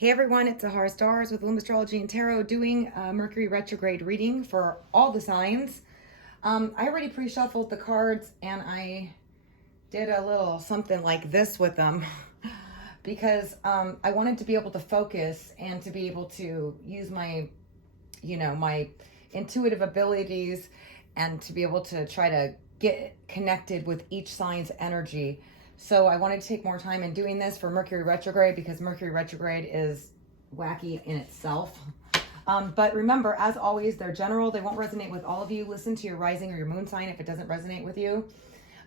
Hey everyone, it's Ahara Stars with Loom Astrology and Tarot doing a Mercury Retrograde reading for all the signs. I already pre-shuffled the cards and I did a little something like this with them because I wanted to be able to focus and to be able to use my, my intuitive abilities and to be able to try to get connected with each sign's energy. So I wanted to take more time in doing this for Mercury Retrograde because Mercury Retrograde is wacky in itself. But remember, as always, they're general. They won't resonate with all of you. Listen to your rising or your moon sign if it doesn't resonate with you.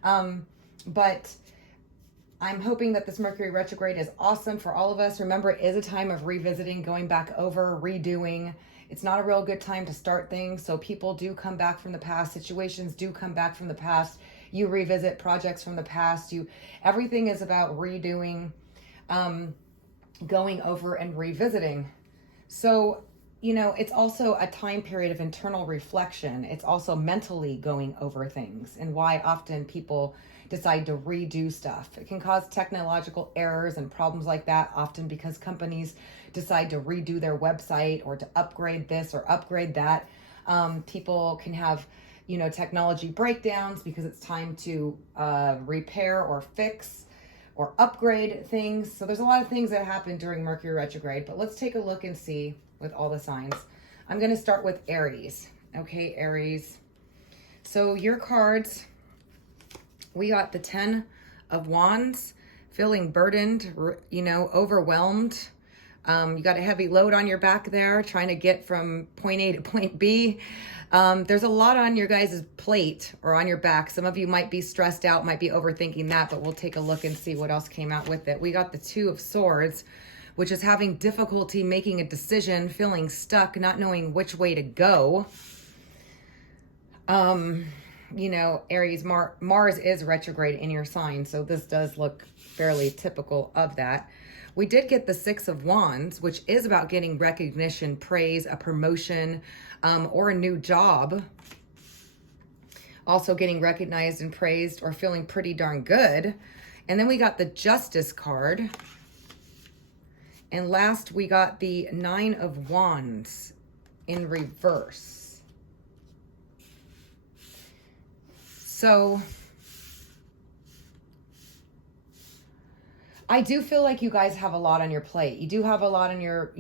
But I'm hoping that this Mercury Retrograde is awesome for all of us. Remember, it is a time of revisiting, going back over, redoing. It's not a real good time to start things. So people do come back from the past. Situations do come back from the past. You revisit projects from the past. Everything is about redoing, going over and revisiting. So, it's also a time period of internal reflection. It's also mentally going over things and why often people decide to redo stuff. It can cause technological errors and problems like that, often because companies decide to redo their website or to upgrade this or upgrade that. People can have technology breakdowns because it's time to repair or fix or upgrade things. So there's a lot of things that happen during Mercury retrograde, but let's take a look and see with all the signs. I'm going to start with Aries. Okay, Aries. So your cards, we got the 10 of Wands, feeling burdened, overwhelmed. You got a heavy load on your back there, trying to get from point A to point B. There's a lot on your guys' plate or on your back. Some of you might be stressed out, might be overthinking that, but we'll take a look and see what else came out with it. We got the 2 of Swords, which is having difficulty making a decision, feeling stuck, not knowing which way to go. Aries, Mars is retrograde in your sign, so this does look fairly typical of that. We did get the 6 of Wands, which is about getting recognition, praise, a promotion, or a new job. Also getting recognized and praised or feeling pretty darn good. And then we got the Justice card. And last, we got the 9 of Wands in reverse. So I do feel like you guys have a lot on your plate. You do have a lot on your,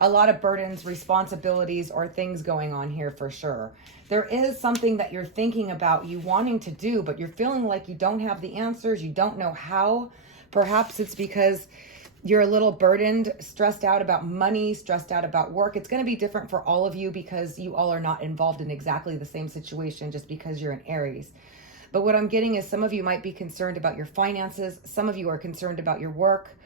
a lot of burdens, responsibilities, or things going on here for sure. There is something that you're thinking about, you wanting to do, but you're feeling like you don't have the answers. You don't know how. Perhaps it's because you're a little burdened, stressed out about money, stressed out about work. It's going to be different for all of you because you all are not involved in exactly the same situation just because you're an Aries. But what I'm getting is some of you might be concerned about your finances. Some of you are concerned about your work.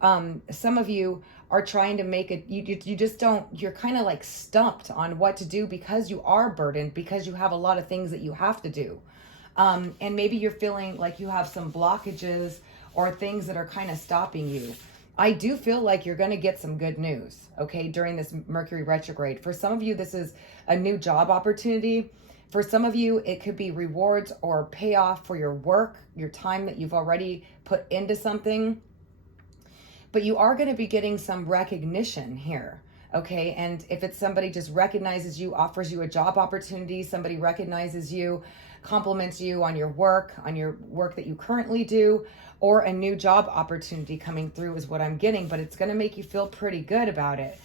Some of you are trying to make it, you just don't, you're kind of like stumped on what to do because you are burdened, because you have a lot of things that you have to do. And maybe you're feeling like you have some blockages or things that are kind of stopping you. I do feel like you're going to get some good news, okay, during this Mercury retrograde. For some of you, this is a new job opportunity. For some of you, it could be rewards or payoff for your work, your time that you've already put into something. But you are going to be getting some recognition here, okay? And if it's somebody just recognizes you, offers you a job opportunity, somebody recognizes you, compliments you on your work that you currently do, or a new job opportunity coming through is what I'm getting, but it's going to make you feel pretty good about it.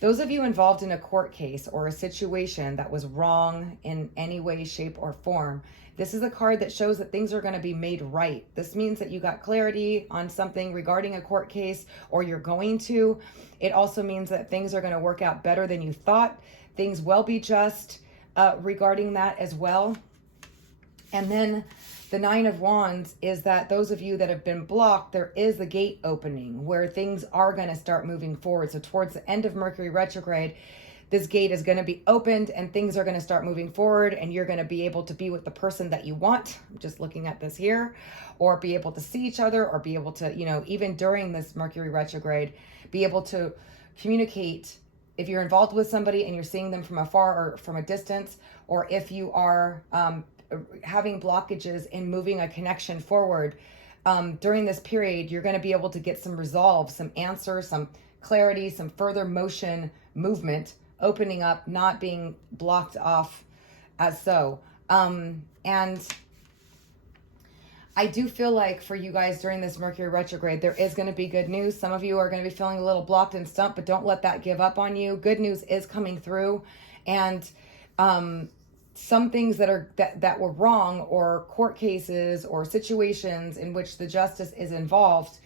Those of you involved in a court case or a situation that was wrong in any way, shape, or form, this is a card that shows that things are going to be made right. This means that you got clarity on something regarding a court case, or you're going to. It also means that things are going to work out better than you thought. Things will be just regarding that as well. And then the 9 of Wands is that those of you that have been blocked, there is a gate opening where things are going to start moving forward. So towards the end of Mercury retrograde, this gate is going to be opened and things are going to start moving forward, and you're going to be able to be with the person that you want. I'm just looking at this here, or be able to see each other, or be able to, even during this Mercury retrograde, be able to communicate. If you're involved with somebody and you're seeing them from afar or from a distance, or if you are having blockages in moving a connection forward, during this period, you're going to be able to get some resolve, some answers, some clarity, some further motion, movement, opening up, not being blocked off as so. And I do feel like for you guys during this Mercury retrograde, there is going to be good news. Some of you are going to be feeling a little blocked and stumped, but don't let that give up on you. Good news is coming through. And some things that were wrong, or court cases or situations in which the justice is involved,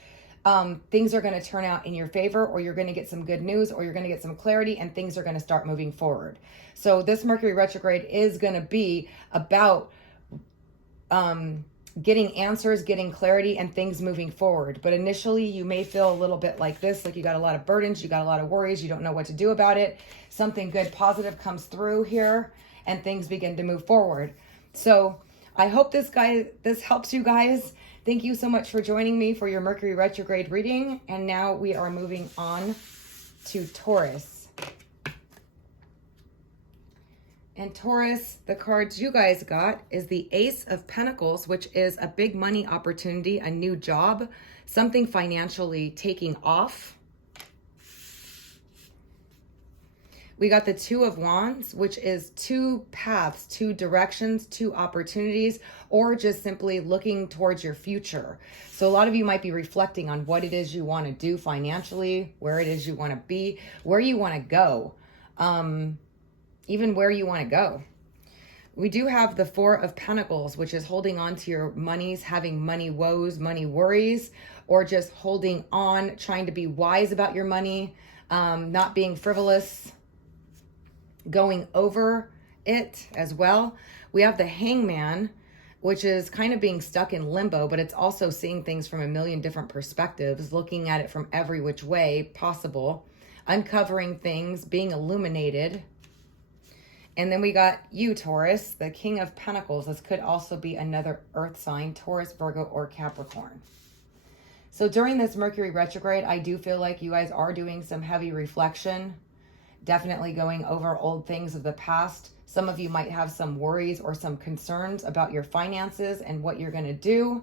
things are going to turn out in your favor, or you're going to get some good news, or you're going to get some clarity, and things are going to start moving forward. So this Mercury retrograde is going to be about getting answers, getting clarity, and things moving forward. But initially you may feel a little bit like this, like you got a lot of burdens, you got a lot of worries, you don't know what to do about it. Something good, positive comes through here, and things begin to move forward. So I hope this helps you guys. Thank you so much for joining me for your Mercury retrograde reading. And now we are moving on to Taurus. And Taurus, the cards you guys got is the Ace of Pentacles, which is a big money opportunity, a new job, something financially taking off. We got the Two of Wands, which is two paths, two directions, two opportunities, or just simply looking towards your future. So a lot of you might be reflecting on what it is you want to do financially, where it is you want to be, where you want to go, even where you want to go. We do have the Four of Pentacles, which is holding on to your monies, having money woes, money worries, or just holding on, trying to be wise about your money, not being frivolous, going over it as well. We have the Hangman, which is kind of being stuck in limbo, but it's also seeing things from a million different perspectives, looking at it from every which way possible, uncovering things, being illuminated. And then we got you, Taurus, the King of Pentacles. This could also be another earth sign, Taurus, Virgo, or Capricorn. So during this Mercury retrograde, I do feel like you guys are doing some heavy reflection, definitely going over old things of the past. Some of you might have some worries or some concerns about your finances and what you're going to do.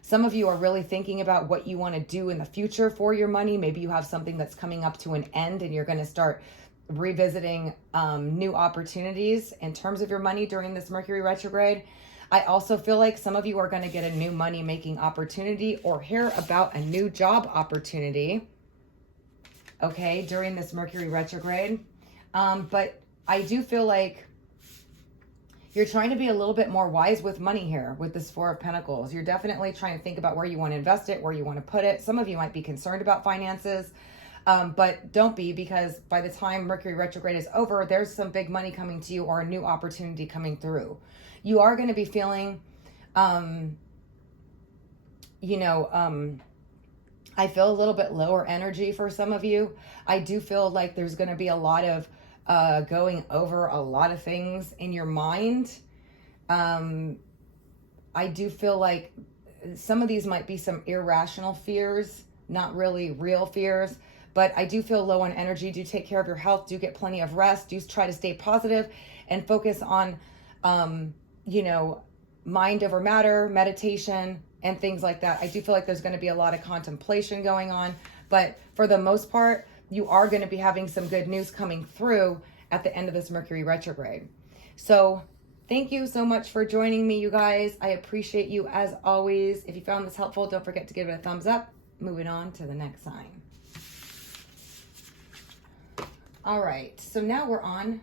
Some of you are really thinking about what you want to do in the future for your money. Maybe you have something that's coming up to an end and you're going to start revisiting new opportunities in terms of your money during this Mercury retrograde. I also feel like some of you are going to get a new money making opportunity or hear about a new job opportunity, okay, during this Mercury retrograde. But I do feel like you're trying to be a little bit more wise with money here with this Four of Pentacles. You're definitely trying to think about where you want to invest it, where you want to put it. Some of you might be concerned about finances, but don't be, because by the time Mercury retrograde is over, there's some big money coming to you or a new opportunity coming through. You are going to be feeling, I feel a little bit lower energy for some of you. I do feel like there's going to be a lot of going over a lot of things in your mind. I do feel like some of these might be some irrational fears, not really real fears, but I do feel low on energy. Do take care of your health. Do get plenty of rest. Do try to stay positive and focus on, mind over matter, meditation, and things like that. I do feel like there's going to be a lot of contemplation going on, but for the most part, you are going to be having some good news coming through at the end of this Mercury retrograde. So thank you so much for joining me, you guys. I appreciate you as always. If you found this helpful, don't forget to give it a thumbs up. Moving on to the next sign. All right, so now we're on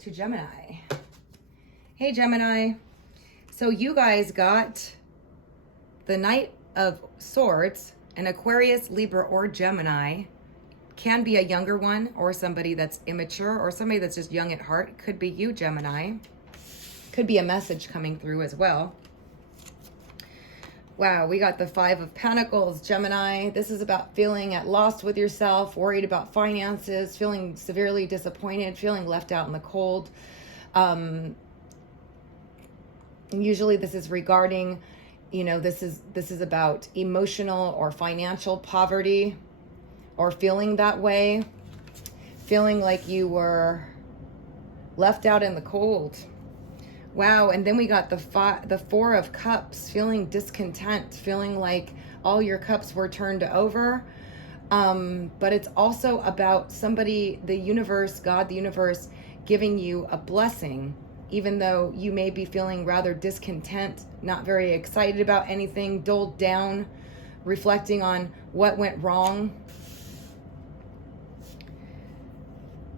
to Gemini. Hey, Gemini. So you guys got the Knight of Swords, an Aquarius, Libra, or Gemini. Can be a younger one or somebody that's immature or somebody that's just young at heart. It could be you, Gemini. Could be a message coming through as well. Wow, we got the Five of Pentacles, Gemini. This is about feeling at loss with yourself, worried about finances, feeling severely disappointed, feeling left out in the cold. Usually this is regarding, this is about emotional or financial poverty, or feeling that way, feeling like you were left out in the cold. Wow, and then we got the Four of Cups, feeling discontent, feeling like all your cups were turned over. But it's also about somebody, the universe, God, the universe, giving you a blessing, even though you may be feeling rather discontent, not very excited about anything, dulled down, reflecting on what went wrong.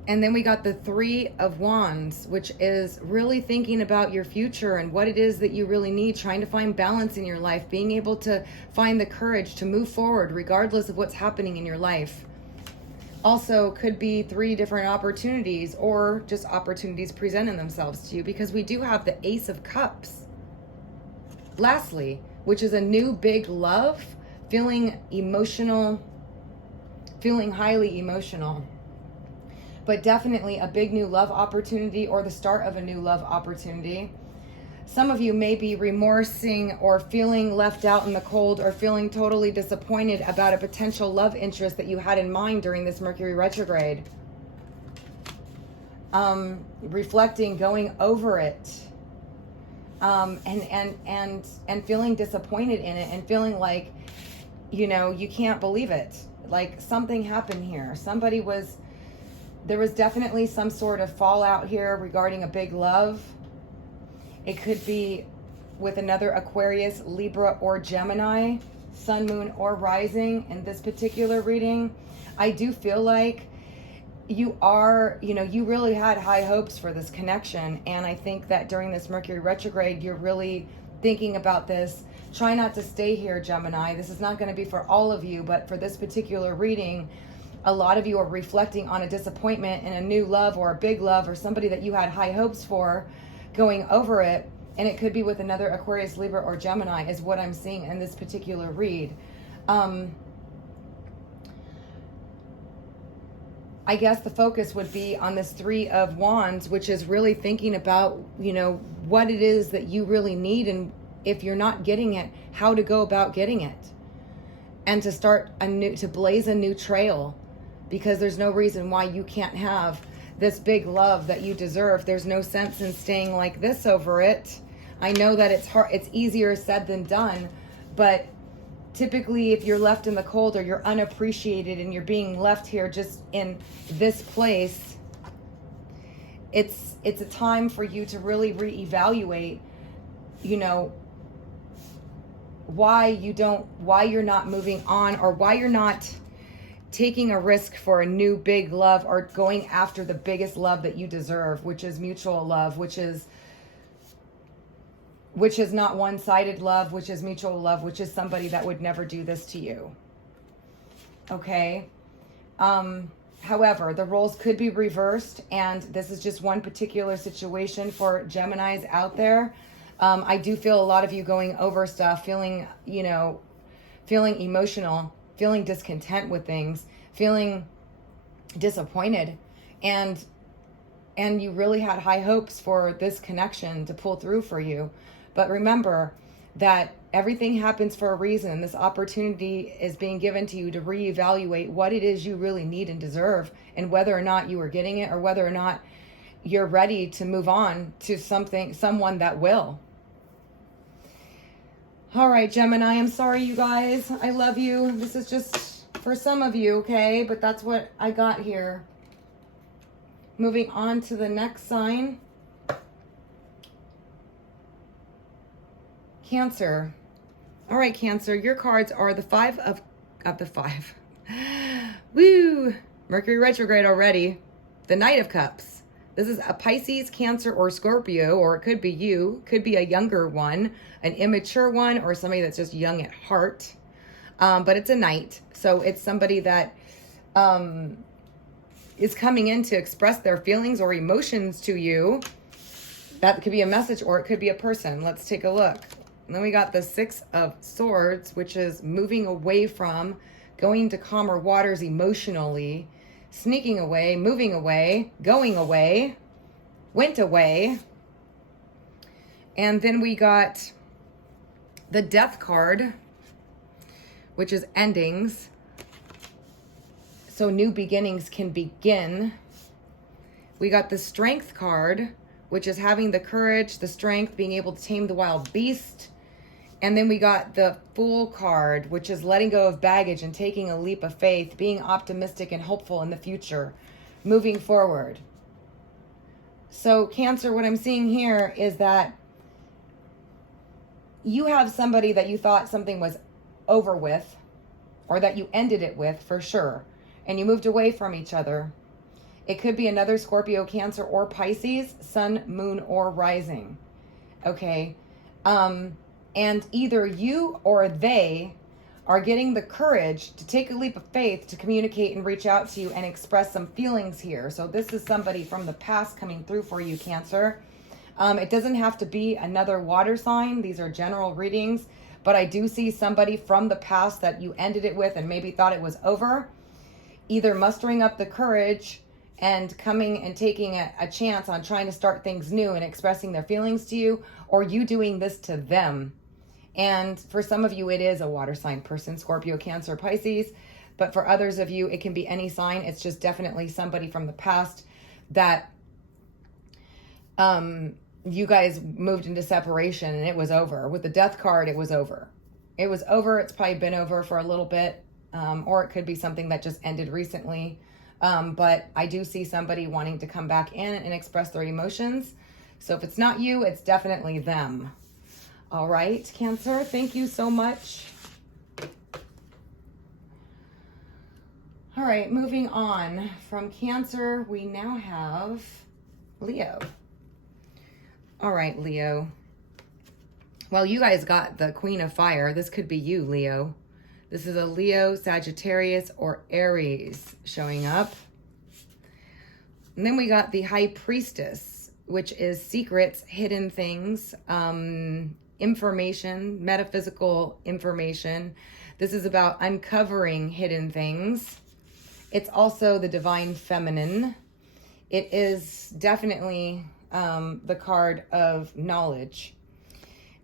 And then we got the Three of Wands, which is really thinking about your future and what it is that you really need, trying to find balance in your life, being able to find the courage to move forward regardless of what's happening in your life. Also could be 3 different opportunities or just opportunities presenting themselves to you, because we do have the Ace of Cups. Lastly, which is a new big love, feeling emotional, feeling highly emotional. But definitely a big new love opportunity or the start of a new love opportunity. Some of you may be remorsing or feeling left out in the cold or feeling totally disappointed about a potential love interest that you had in mind during this Mercury retrograde. Reflecting, going over it, and feeling disappointed in it and feeling like, you know, you can't believe it. Like something happened here. There was definitely some sort of fallout here regarding a big love. It could be with another Aquarius, Libra, or Gemini, sun, moon, or rising in this particular reading. I do feel like you really had high hopes for this connection. And I think that during this Mercury retrograde, you're really thinking about this. Try not to stay here, Gemini. This is not going to be for all of you, but for this particular reading, a lot of you are reflecting on a disappointment in a new love or a big love or somebody that you had high hopes for, going over it. And it could be with another Aquarius, Libra, or Gemini is what I'm seeing in this particular read. I guess the focus would be on this Three of Wands, which is really thinking about, you know, what it is that you really need. And if you're not getting it, how to go about getting it. And to start to blaze a new trail. Because there's no reason why you can't have this big love that you deserve. There's no sense in staying like this over it. I know that it's hard, it's easier said than done, but typically if you're left in the cold or you're unappreciated and you're being left here just in this place, it's a time for you to really reevaluate, you know, why you're not moving on, or why you're not taking a risk for a new big love, or going after the biggest love that you deserve, which is mutual love, which is not one-sided love, which is mutual love, which is somebody that would never do this to you. Okay? However, the roles could be reversed, and this is just one particular situation for Geminis out there. I do feel a lot of you going over stuff, feeling emotional, feeling discontent with things, feeling disappointed, and you really had high hopes for this connection to pull through for you. But remember that everything happens for a reason. This opportunity is being given to you to reevaluate what it is you really need and deserve, and whether or not you are getting it, or whether or not you're ready to move on to someone that will. All right, Gemini, I'm sorry, you guys. I love you. This is just for some of you, okay? But that's what I got here. Moving on to the next sign. Cancer. All right, Cancer, your cards are the Five of the Five. Woo! Mercury retrograde already. The Knight of Cups. This is a Pisces, Cancer, or Scorpio, or it could be you. Could be a younger one, an immature one, or somebody that's just young at heart. But it's a Knight, so it's somebody that is coming in to express their feelings or emotions to you. That could be a message, or it could be a person. Let's take a look. And then we got the Six of Swords, which is moving away from, going to calmer waters emotionally, sneaking away, moving away, going away, went away. And then we got the Death card, which is endings. So new beginnings can begin. We got the Strength card, which is having the courage, the strength, being able to tame the wild beast. And then we got the Fool card, which is letting go of baggage and taking a leap of faith, being optimistic and hopeful in the future, moving forward. So Cancer, what I'm seeing here is that you have somebody that you thought something was over with, or that you ended it with for sure, and you moved away from each other. It could be another Scorpio, Cancer, or Pisces, sun, moon, or rising. Okay. And either you or they are getting the courage to take a leap of faith to communicate and reach out to you and express some feelings here. So this is somebody from the past coming through for you, Cancer. It doesn't have to be another water sign. These are general readings, but I do see somebody from the past that you ended it with and maybe thought it was over, either mustering up the courage and coming and taking a chance on trying to start things new and expressing their feelings to you, or you doing this to them. And for some of you, it is a water sign person, Scorpio, Cancer, Pisces. But for others of you, it can be any sign. It's just definitely somebody from the past that you guys moved into separation and it was over. With the Death card, it was over. It was over. It's probably been over for a little bit. Or it could be something that just ended recently. But I do see somebody wanting to come back in and express their emotions. So if it's not you, it's definitely them. All right, Cancer, thank you so much. All right, moving on from Cancer, we now have Leo. All right, Leo. Well, you guys got the Queen of Fire. This could be you, Leo. This is a Leo, Sagittarius, or Aries showing up. And then we got the High Priestess, which is secrets, hidden things, information, metaphysical information. This is about uncovering hidden things. It's also the Divine Feminine. It is definitely the card of knowledge.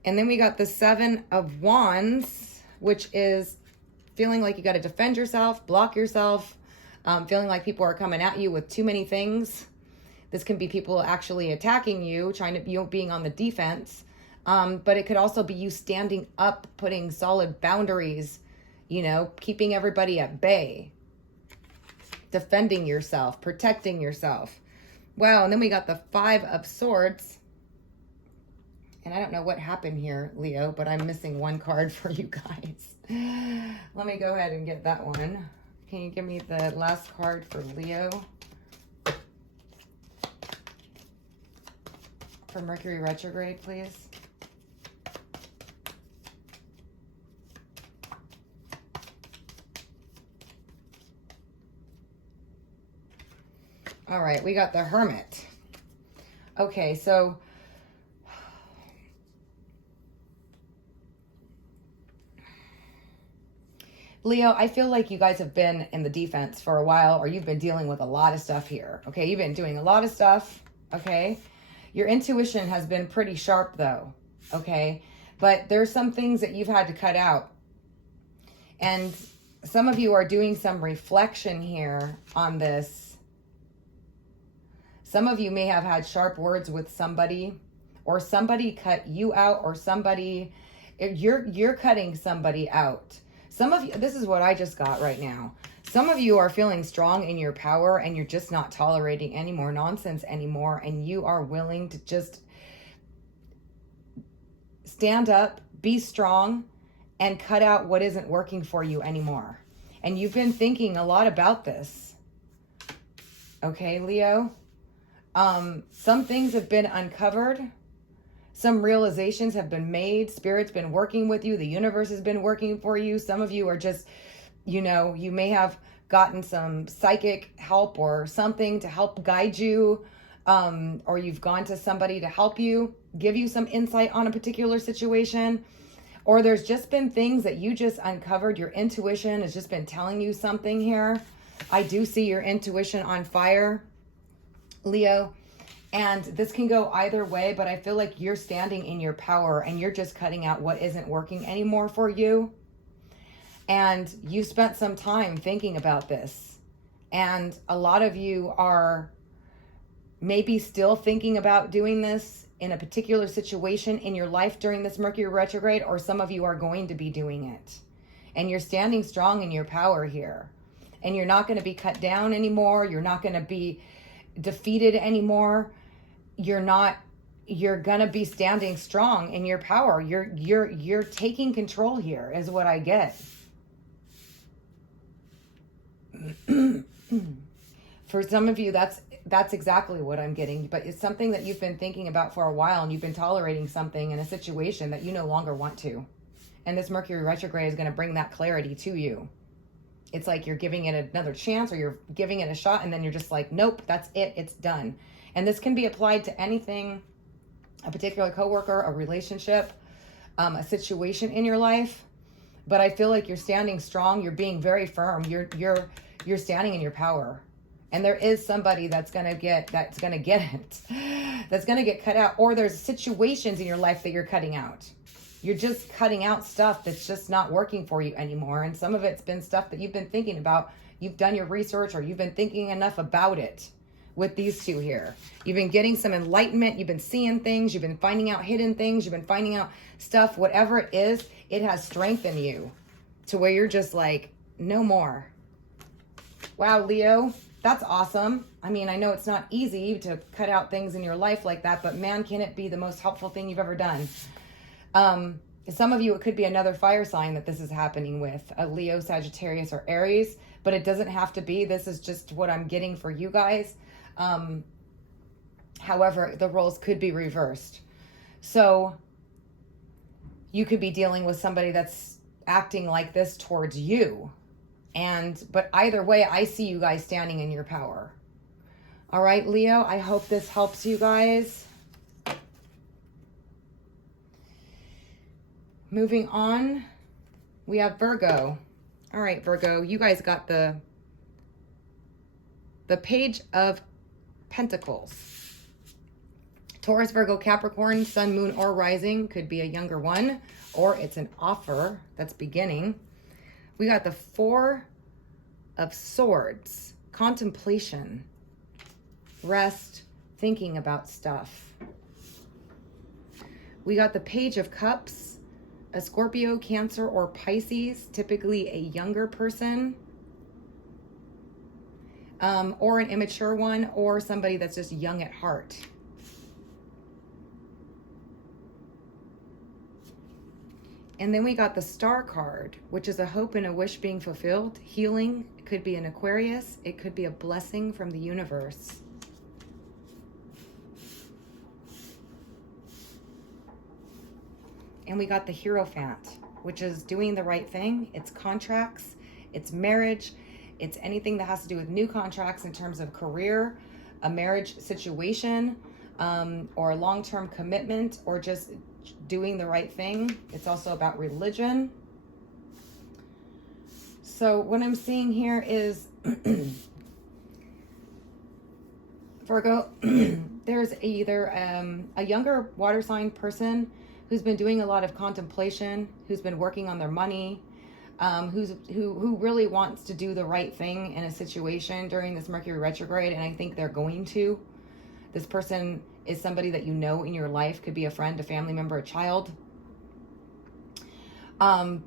And then we got the Seven of Wands, which is feeling like you got to defend yourself, block yourself, feeling like people are coming at you with too many things. This can be people actually attacking you, trying to, you know, being on the defense. But it could also be you standing up, putting solid boundaries, you know, keeping everybody at bay, defending yourself, protecting yourself. Wow, and then we got the Five of Swords. And I don't know what happened here, Leo, but I'm missing one card for you guys. Let me go ahead and get that one. Can you give me the last card for Leo? For Mercury Retrograde, please. All right, we got the Hermit. Okay, so Leo, I feel like you guys have been in the defense for a while, or you've been dealing with a lot of stuff here. Okay, you've been doing a lot of stuff. Okay, your intuition has been pretty sharp though. Okay, but there's some things that you've had to cut out. And some of you are doing some reflection here on this. Some of you may have had sharp words with somebody, or somebody cut you out, or somebody, you're cutting somebody out. Some of you, this is what I just got right now. Some of you are feeling strong in your power and you're just not tolerating any more nonsense anymore. And you are willing to just stand up, be strong, and cut out what isn't working for you anymore. And you've been thinking a lot about this. Okay, Leo? Some things have been uncovered. Some realizations have been made. Spirit's been working with you. The universe has been working for you. Some of you are just, you know, you may have gotten some psychic help or something to help guide you. Or you've gone to somebody to help you, give you some insight on a particular situation. Or there's just been things that you just uncovered. Your intuition has just been telling you something here. I do see your intuition on fire, Leo. And this can go either way, but I feel like you're standing in your power and you're just cutting out what isn't working anymore for you. And you spent some time thinking about this. And a lot of you are maybe still thinking about doing this in a particular situation in your life during this Mercury retrograde, or some of you are going to be doing it. And you're standing strong in your power here. And you're not going to be cut down anymore. You're not going to be defeated anymore. You're going to be standing strong in your power. You're taking control here is what I get. For some of you, that's exactly what I'm getting, but it's something that you've been thinking about for a while, and you've been tolerating something in a situation that you no longer want to. And this Mercury retrograde is going to bring that clarity to you. It's like you're giving it another chance, or you're giving it a shot, and then you're just like, nope, that's it. It's done. And this can be applied to anything, a particular coworker, a relationship, a situation in your life. But I feel like you're standing strong. You're being very firm. You're standing in your power. And there is somebody that's going to get it, that's going to get cut out. Or there's situations in your life that you're cutting out. You're just cutting out stuff that's just not working for you anymore. And some of it's been stuff that you've been thinking about. You've done your research, or you've been thinking enough about it with these two here. You've been getting some enlightenment. You've been seeing things. You've been finding out hidden things. You've been finding out stuff. Whatever it is, it has strengthened you to where you're just like, no more. Wow, Leo. That's awesome. I mean, I know it's not easy to cut out things in your life like that, but man, can it be the most helpful thing you've ever done. Some of you, it could be another fire sign that this is happening with, a Leo, Sagittarius, or Aries, but it doesn't have to be. This is just what I'm getting for you guys. However, the roles could be reversed. So you could be dealing with somebody that's acting like this towards you. But either way, I see you guys standing in your power. All right, Leo, I hope this helps you guys. Moving on, we have Virgo. All right, Virgo, you guys got the Page of Pentacles. Taurus, Virgo, Capricorn, Sun, Moon, or Rising. Could be a younger one, or it's an offer that's beginning. We got the Four of Swords, contemplation, rest, thinking about stuff. We got the Page of Cups, a Scorpio, Cancer, or Pisces, typically a younger person, or an immature one, or somebody that's just young at heart. And then we got the Star card, which is a hope and a wish being fulfilled, healing. It could be an Aquarius. It could be a blessing from the universe. And we got the Hierophant, which is doing the right thing. It's contracts, it's marriage, it's anything that has to do with new contracts in terms of career, a marriage situation, or a long-term commitment, or just doing the right thing. It's also about religion. So what I'm seeing here is Virgo, there's either a younger water sign person who's been doing a lot of contemplation, who's been working on their money, who really wants to do the right thing in a situation during this Mercury retrograde, and I think they're going to. This person is somebody that you know in your life, could be a friend, a family member, a child.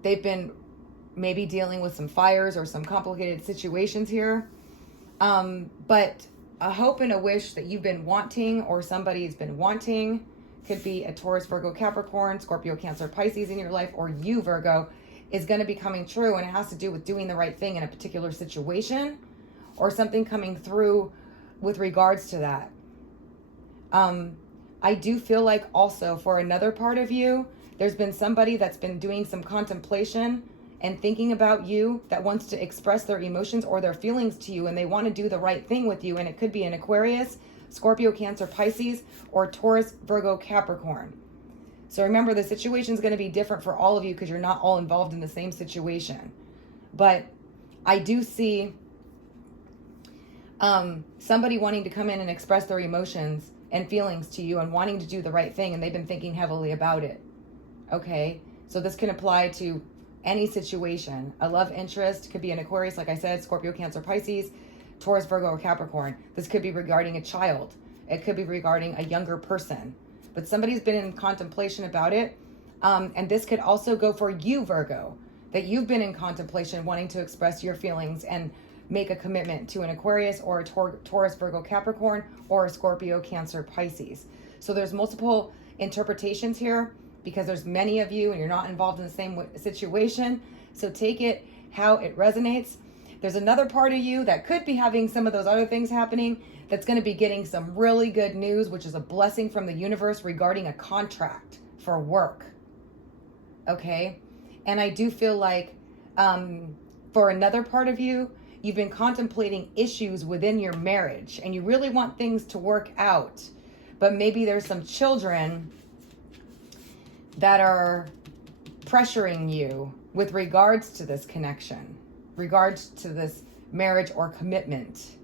They've been maybe dealing with some fires or some complicated situations here. But a hope and a wish that you've been wanting, or somebody's been wanting, could be a Taurus, Virgo, Capricorn, Scorpio, Cancer, Pisces in your life, or you, Virgo, is going to be coming true. And it has to do with doing the right thing in a particular situation, or something coming through with regards to that. I do feel like also for another part of you, there's been somebody that's been doing some contemplation and thinking about you, that wants to express their emotions or their feelings to you, and they want to do the right thing with you. And it could be an Aquarius, Scorpio, Cancer, Pisces, or Taurus, Virgo, Capricorn. So remember, the situation is going to be different for all of you because you're not all involved in the same situation. But I do see somebody wanting to come in and express their emotions and feelings to you and wanting to do the right thing, and they've been thinking heavily about it. Okay, so this can apply to any situation. A love interest could be an Aquarius, like I said, Scorpio, Cancer, Pisces, Taurus, Virgo, or Capricorn. This could be regarding a child. It could be regarding a younger person, but somebody's been in contemplation about it. And this could also go for you, Virgo, that you've been in contemplation wanting to express your feelings and make a commitment to an Aquarius or a Taurus, Virgo, Capricorn, or a Scorpio, Cancer, Pisces. So there's multiple interpretations here because there's many of you and you're not involved in the same situation. So take it how it resonates. There's another part of you that could be having some of those other things happening that's going to be getting some really good news, which is a blessing from the universe regarding a contract for work. Okay? And I do feel like for another part of you, you've been contemplating issues within your marriage and you really want things to work out. But maybe there's some children that are pressuring you with regards to this connection, regards to this marriage or commitment.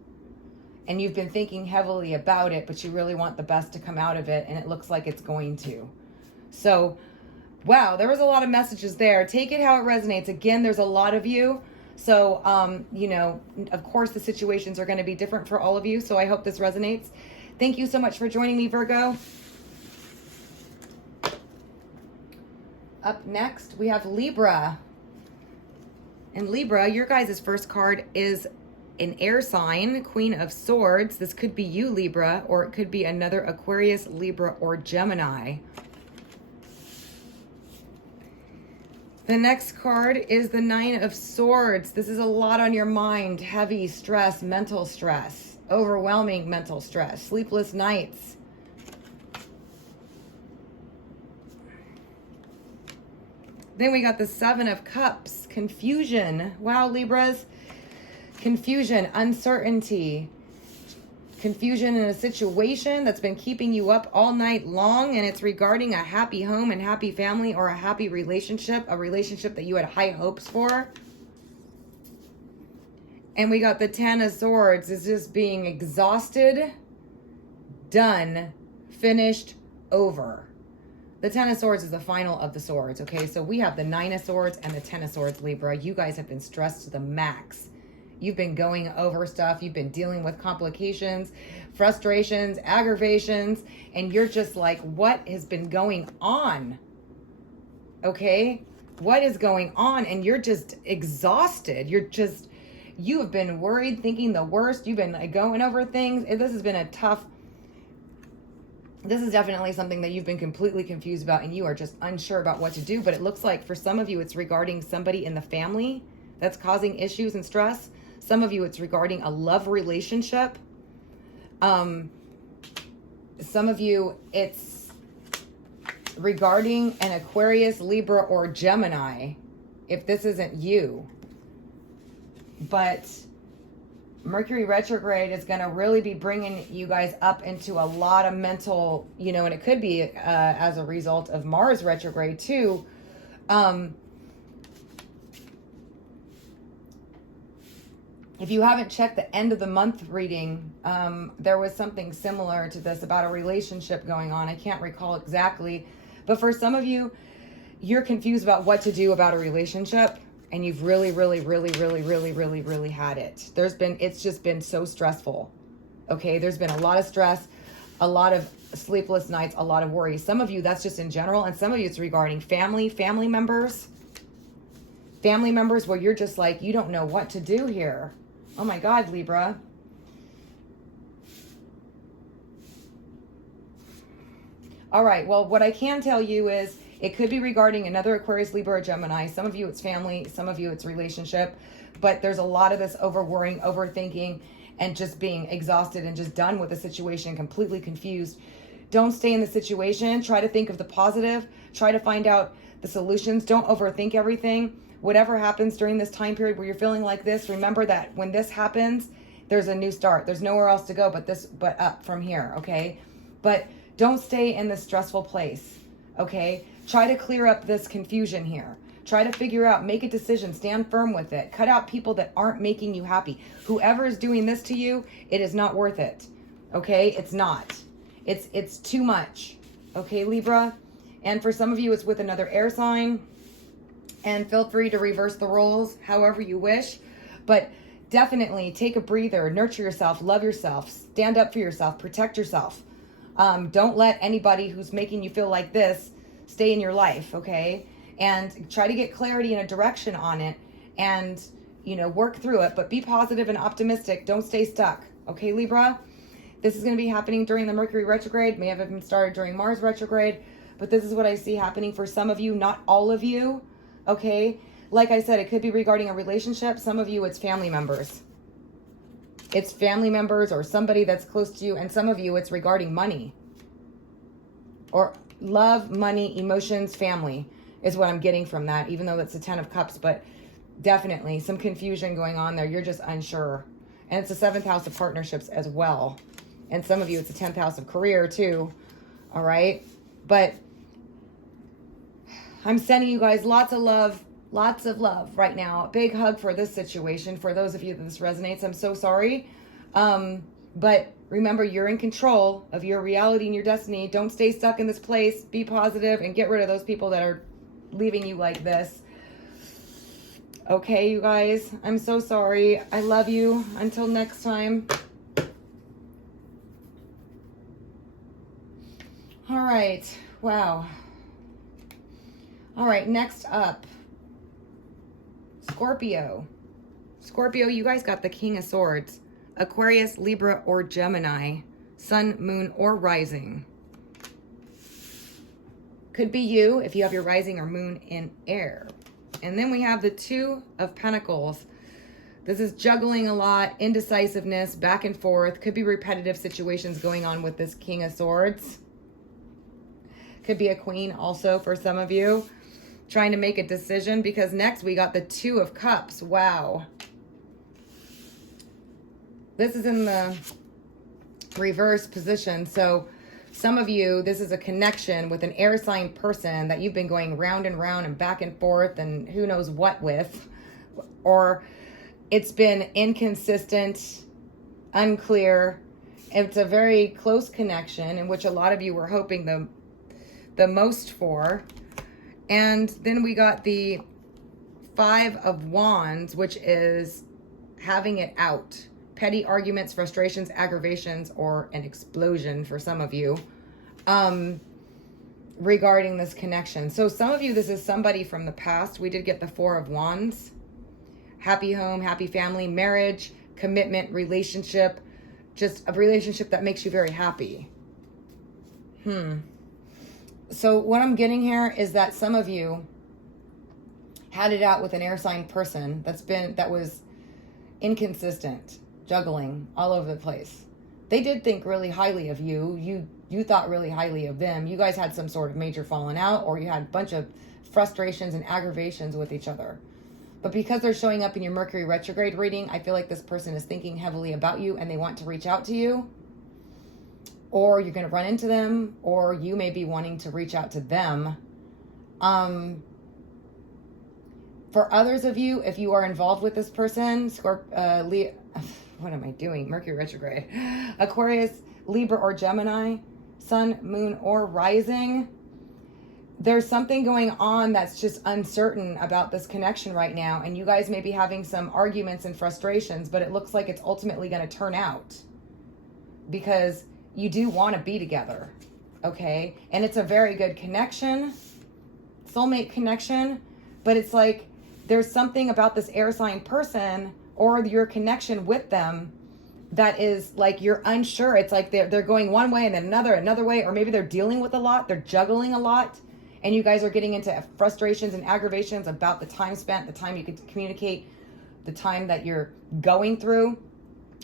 And you've been thinking heavily about it, but you really want the best to come out of it. And it looks like it's going to. So, wow, there was a lot of messages there. Take it how it resonates. Again, there's a lot of you. So, you know, of course, the situations are going to be different for all of you. So I hope this resonates. Thank you so much for joining me, Virgo. Up next, we have Libra. And Libra, your guys' first card is an air sign, Queen of Swords. This could be you, Libra, or it could be another Aquarius, Libra, or Gemini. The next card is the Nine of Swords. This is a lot on your mind. Heavy stress, mental stress, overwhelming mental stress, sleepless nights. Then we got the Seven of Cups, confusion. Wow, Libras. Confusion, uncertainty. Confusion in a situation that's been keeping you up all night long, and it's regarding a happy home and happy family or a happy relationship, a relationship that you had high hopes for. And we got the Ten of Swords. It's just being exhausted, done, finished, over. The Ten of Swords is the final of the swords, okay? So we have the Nine of Swords and the Ten of Swords, Libra. You guys have been stressed to the max. You've been going over stuff. You've been dealing with complications, frustrations, aggravations, and you're just like, what has been going on? Okay? What is going on? And you're just exhausted. You have been worried, thinking the worst. You've been like, going over things. This has been a tough. This is definitely something that you've been completely confused about and you are just unsure about what to do. But it looks like for some of you, it's regarding somebody in the family that's causing issues and stress. Some of you, it's regarding a love relationship. Some of you, it's regarding an Aquarius, Libra, or Gemini, if this isn't you. But Mercury Retrograde is going to really be bringing you guys up into a lot of mental, you know, and it could be as a result of Mars retrograde too. If you haven't checked the end of the month reading, there was something similar to this about a relationship going on. I can't recall exactly, but for some of you, you're confused about what to do about a relationship. And you've really had it. It's just been so stressful. Okay, there's been a lot of stress, a lot of sleepless nights, a lot of worry. Some of you, that's just in general. And some of you, it's regarding family members where you're just like, you don't know what to do here. Oh my God, Libra. All right, well, what I can tell you is, it could be regarding another Aquarius, Libra, or Gemini. Some of you, it's family. Some of you, it's relationship. But there's a lot of this over-worrying, overthinking, and just being exhausted and just done with the situation, completely confused. Don't stay in the situation. Try to think of the positive. Try to find out the solutions. Don't overthink everything. Whatever happens during this time period where you're feeling like this, remember that when this happens, there's a new start. There's nowhere else to go but up from here, okay? But don't stay in this stressful place, okay? Try to clear up this confusion here. Try to figure out, make a decision, stand firm with it. Cut out people that aren't making you happy. Whoever is doing this to you, it is not worth it. Okay? It's not. It's too much. Okay, Libra? And for some of you, it's with another air sign. And feel free to reverse the roles however you wish. But definitely take a breather, nurture yourself, love yourself, stand up for yourself, protect yourself. Don't let anybody who's making you feel like this stay in your life, okay? And try to get clarity and a direction on it and, you know, work through it, but be positive and optimistic. Don't stay stuck, okay, Libra? This is going to be happening during the Mercury retrograde, may have even started during Mars retrograde, but this is what I see happening for some of you, not all of you, okay? Like I said, it could be regarding a relationship. Some of you, it's family members. It's family members or somebody that's close to you, and some of you, it's regarding money. Or love, money, emotions, family is what I'm getting from that, even though that's the 10 of Cups, but definitely some confusion going on there. You're just unsure. And it's the 7th house of partnerships as well. And some of you, it's the 10th house of career too. All right. But I'm sending you guys lots of love right now. A big hug for this situation. For those of you that this resonates, I'm so sorry. But remember, you're in control of your reality and your destiny. Don't stay stuck in this place. Be positive and get rid of those people that are leaving you like this. Okay, you guys, I'm so sorry. I love you. Until next time. All right. Wow. All right, next up, Scorpio. Scorpio, you guys got the King of Swords. Aquarius, Libra, or Gemini. Sun, moon, or rising. Could be you if you have your rising or moon in air. And then we have the 2 of Pentacles. This is juggling a lot, indecisiveness, back and forth. Could be repetitive situations going on with this King of Swords. Could be a queen also for some of you. Trying to make a decision, because next we got the 2 of Cups. Wow. This is in the reverse position. So some of you, this is a connection with an air sign person that you've been going round and round and back and forth and who knows what with. Or it's been inconsistent, unclear. It's a very close connection in which a lot of you were hoping the most for. And then we got the 5 of Wands, which is having it out. Petty arguments, frustrations, aggravations, or an explosion for some of you regarding this connection. So some of you, this is somebody from the past. We did get the 4 of Wands. Happy home, happy family, marriage, commitment, relationship. Just a relationship that makes you very happy. So what I'm getting here is that some of you had it out with an air sign person that was inconsistent, juggling all over the place. They did think really highly of you. You thought really highly of them. You guys had some sort of major falling out, or you had a bunch of frustrations and aggravations with each other. But because they're showing up in your Mercury retrograde reading, I feel like this person is thinking heavily about you and they want to reach out to you. Or you're going to run into them, or you may be wanting to reach out to them. For others of you, if you are involved with this person, what am I doing? Mercury retrograde. Aquarius, Libra, or Gemini, Sun, Moon, or Rising. There's something going on that's just uncertain about this connection right now. And you guys may be having some arguments and frustrations, but it looks like it's ultimately going to turn out. Because you do want to be together, okay? And it's a very good connection, soulmate connection, but it's like there's something about this air sign person or your connection with them that is like you're unsure. It's like they're going one way and then another way, or maybe they're dealing with a lot, they're juggling a lot, and you guys are getting into frustrations and aggravations about the time spent, the time you could communicate, the time that you're going through.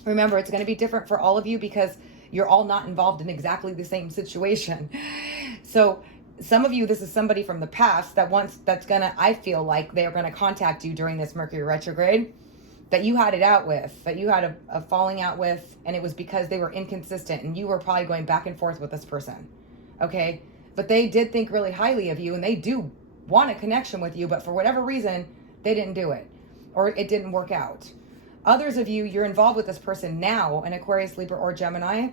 Remember, it's going to be different for all of you because you're all not involved in exactly the same situation. So some of you, this is somebody from the past I feel like they're going to contact you during this Mercury retrograde that you had it out with, that you had a falling out with, and it was because they were inconsistent and you were probably going back and forth with this person. Okay. But they did think really highly of you and they do want a connection with you, but for whatever reason, they didn't do it or it didn't work out. Others of you, you're involved with this person now, an Aquarius, Libra, or Gemini.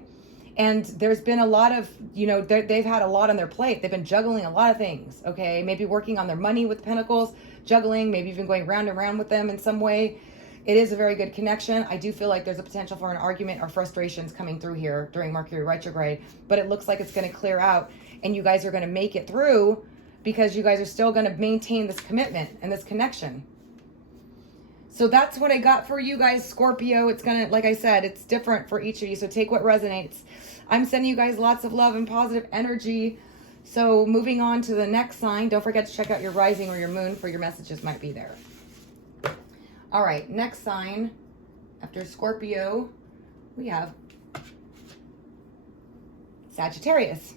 And there's been a lot of, they've had a lot on their plate. They've been juggling a lot of things, okay? Maybe working on their money with Pentacles, juggling, maybe even going round and round with them in some way. It is a very good connection. I do feel like there's a potential for an argument or frustrations coming through here during Mercury retrograde, but it looks like it's going to clear out and you guys are going to make it through because you guys are still going to maintain this commitment and this connection. So that's what I got for you guys, Scorpio. It's going to, like I said, it's different for each of you. So take what resonates. I'm sending you guys lots of love and positive energy. So moving on to the next sign, don't forget to check out your rising or your moon for your messages might be there. All right, next sign after Scorpio, we have Sagittarius.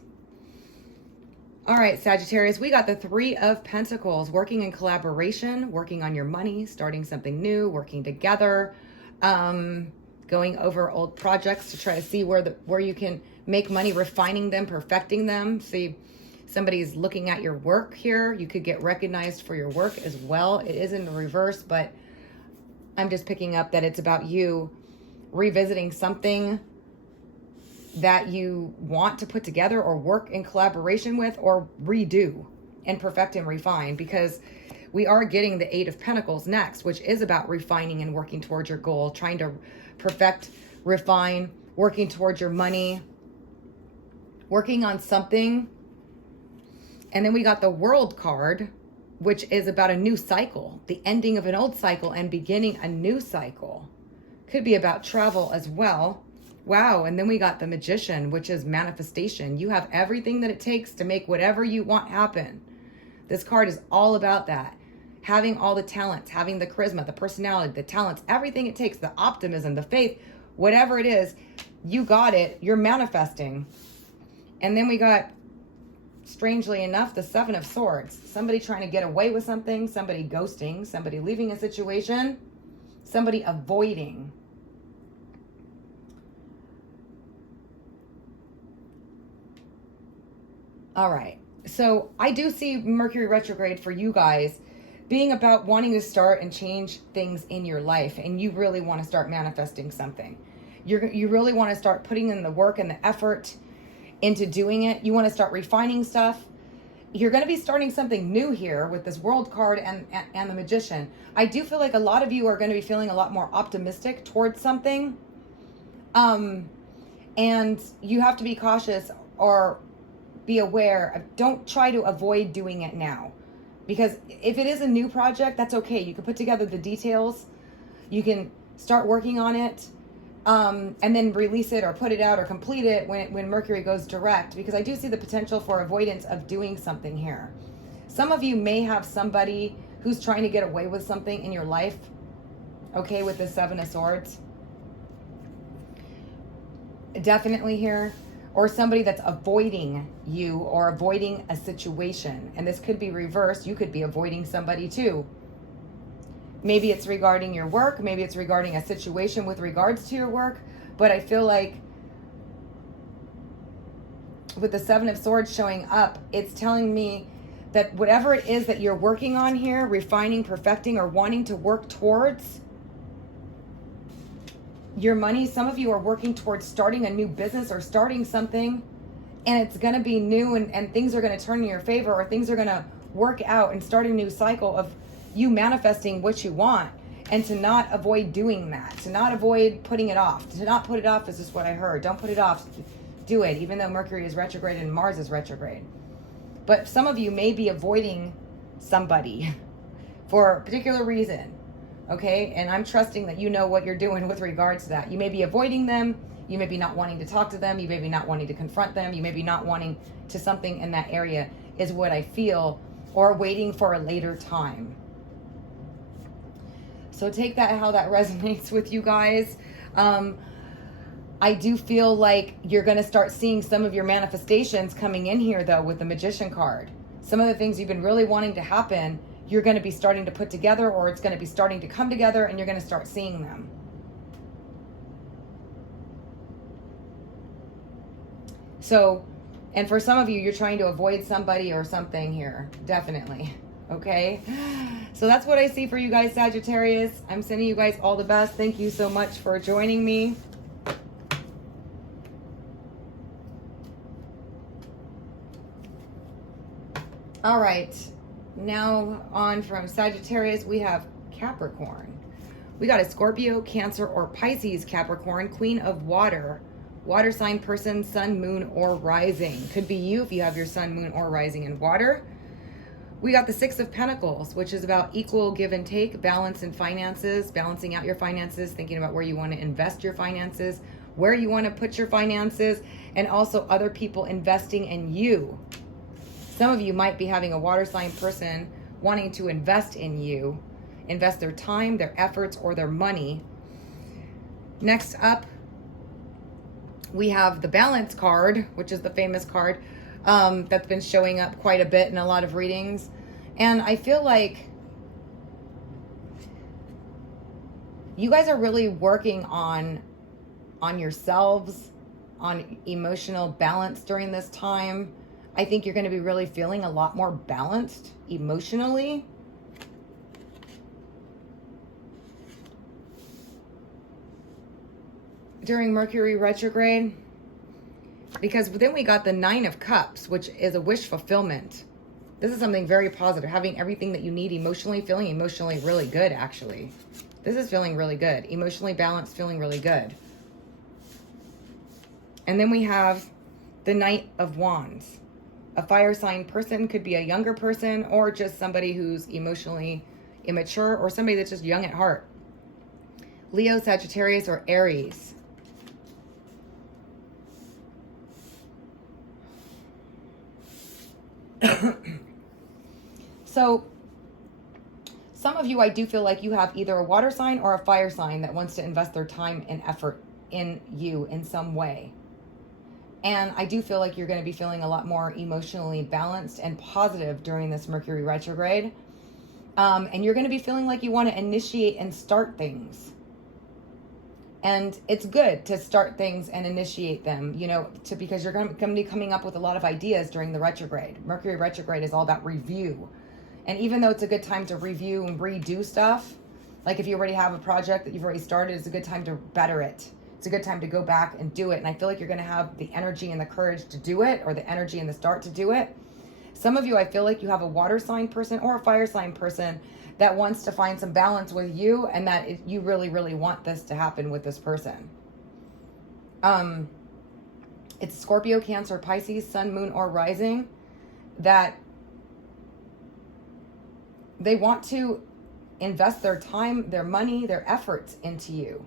All right, Sagittarius, we got the Three of Pentacles, working in collaboration, working on your money, starting something new, working together, going over old projects to try to see where you can make money, refining them, perfecting them. See, somebody's looking at your work here. You could get recognized for your work as well. It is in the reverse, but I'm just picking up that it's about you revisiting something that you want to put together or work in collaboration with or redo and perfect and refine, because we are getting the Eight of Pentacles next, which is about refining and working towards your goal, trying to perfect, refine, working towards your money, working on something. And then we got the World card, which is about a new cycle, the ending of an old cycle and beginning a new cycle. Could be about travel as well. Wow. And then we got the Magician, which is manifestation. You have everything that it takes to make whatever you want happen. This card is all about that. Having all the talents, having the charisma, the personality, the talents, everything it takes, the optimism, the faith, whatever it is, you got it. You're manifesting. And then we got, strangely enough, the Seven of Swords. Somebody trying to get away with something, somebody ghosting, somebody leaving a situation, somebody avoiding. All right. So I do see Mercury retrograde for you guys being about wanting to start and change things in your life. And you really want to start manifesting something. You really want to start putting in the work and the effort into doing it. You want to start refining stuff. You're going to be starting something new here with this World card and the Magician. I do feel like a lot of you are going to be feeling a lot more optimistic towards something. And you have to be cautious or be aware. Don't try to avoid doing it now. Because if it is a new project, that's okay. You can put together the details. You can start working on it. And then release it or put it out or complete it when Mercury goes direct, because I do see the potential for avoidance of doing something here. Some of you may have somebody who's trying to get away with something in your life, okay, with the Seven of Swords. Definitely here. Or somebody that's avoiding you or avoiding a situation. And this could be reversed. You could be avoiding somebody too. Maybe it's regarding your work. Maybe it's regarding a situation with regards to your work. But I feel like with the Seven of Swords showing up, it's telling me that whatever it is that you're working on here, refining, perfecting, or wanting to work towards, your money, some of you are working towards starting a new business or starting something, and it's going to be new and things are going to turn in your favor, or things are going to work out and start a new cycle of you manifesting what you want, and to not avoid doing that, to not avoid putting it off, to not put it off is just what I heard. Don't put it off. Do it, even though Mercury is retrograde and Mars is retrograde. But some of you may be avoiding somebody for a particular reason, okay? And I'm trusting that you know what you're doing with regards to that. You may be avoiding them. You may be not wanting to talk to them. You may be not wanting to confront them. You may be not wanting to something in that area is what I feel, or waiting for a later time. So take that how that resonates with you guys. I do feel like you're going to start seeing some of your manifestations coming in here, though, with the Magician card. Some of the things you've been really wanting to happen, you're going to be starting to put together, or it's going to be starting to come together, and you're going to start seeing them. So, and for some of you, you're trying to avoid somebody or something here. Definitely. Okay? So that's what I see for you guys, Sagittarius. I'm sending you guys all the best. Thank you so much for joining me. All right. Now on from Sagittarius, we have Capricorn. We got a Scorpio, Cancer, or Pisces, Capricorn, Queen of Water. Water sign person, sun, moon, or rising. Could be you if you have your sun, moon, or rising in water. We got the Six of Pentacles, which is about equal give and take, balance in finances, balancing out your finances, thinking about where you want to invest your finances, where you want to put your finances, and also other people investing in you. Some of you might be having a water sign person wanting to invest in you, invest their time, their efforts, or their money. Next up, we have the Balance card, which is the famous card that's been showing up quite a bit in a lot of readings. And I feel like you guys are really working on yourselves, on emotional balance during this time. I think you're going to be really feeling a lot more balanced emotionally. During Mercury retrograde, because then we got the Nine of Cups, which is a wish fulfillment. This is something very positive, having everything that you need emotionally, feeling emotionally really good, actually. This is feeling really good. Emotionally balanced, feeling really good. And then we have the Knight of Wands. A fire sign person, could be a younger person or just somebody who's emotionally immature or somebody that's just young at heart. Leo, Sagittarius, or Aries. So some of you, I do feel like you have either a water sign or a fire sign that wants to invest their time and effort in you in some way. And I do feel like you're going to be feeling a lot more emotionally balanced and positive during this Mercury retrograde. And you're going to be feeling like you want to initiate and start things. And it's good to start things and initiate them, you know, because you're going to be coming up with a lot of ideas during the retrograde. Mercury retrograde is all about review. And even though it's a good time to review and redo stuff, like if you already have a project that you've already started, it's a good time to better it. It's a good time to go back and do it. And I feel like you're going to have the energy and the courage to do it, or the energy and the start to do it. Some of you, I feel like you have a water sign person or a fire sign person that wants to find some balance with you, and that you really, really want this to happen with this person. It's Scorpio, Cancer, Pisces, sun, moon, or rising, that they want to invest their time, their money, their efforts into you.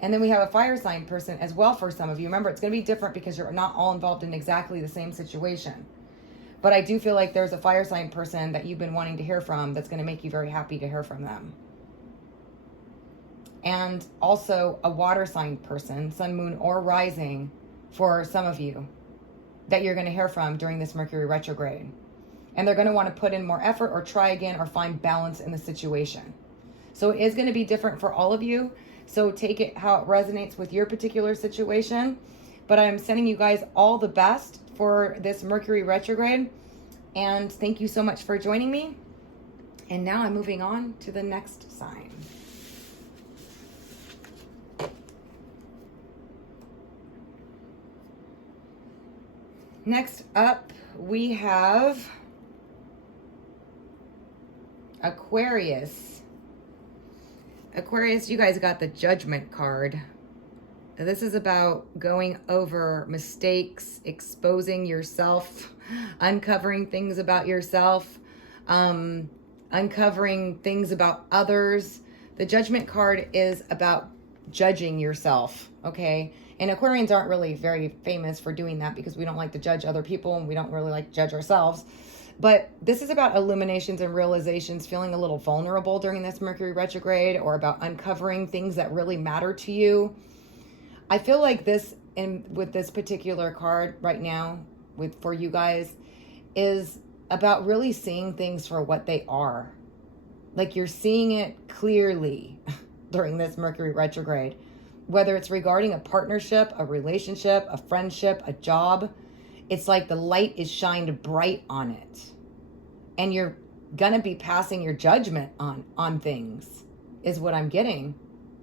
And then we have a fire sign person as well for some of you. Remember, it's going to be different because you're not all involved in exactly the same situation. But I do feel like there's a fire sign person that you've been wanting to hear from that's going to make you very happy to hear from them. And also a water sign person, sun, moon, or rising for some of you that you're going to hear from during this Mercury retrograde. And they're going to want to put in more effort or try again or find balance in the situation. So it is going to be different for all of you. So take it how it resonates with your particular situation. But I'm sending you guys all the best for this Mercury retrograde. And thank you so much for joining me. And now I'm moving on to the next sign. Next up, we have Aquarius. Aquarius, you guys got the Judgment card. This is about going over mistakes, exposing yourself, uncovering things about yourself, uncovering things about others. The Judgment card is about judging yourself, okay? And Aquarians aren't really very famous for doing that because we don't like to judge other people and we don't really like to judge ourselves. But this is about illuminations and realizations, feeling a little vulnerable during this Mercury retrograde, or about uncovering things that really matter to you. I feel like this, with this particular card right now, for you guys, is about really seeing things for what they are. Like you're seeing it clearly during this Mercury retrograde, whether it's regarding a partnership, a relationship, a friendship, a job. It's like the light is shined bright on it. And you're going to be passing your judgment on things, is what I'm getting.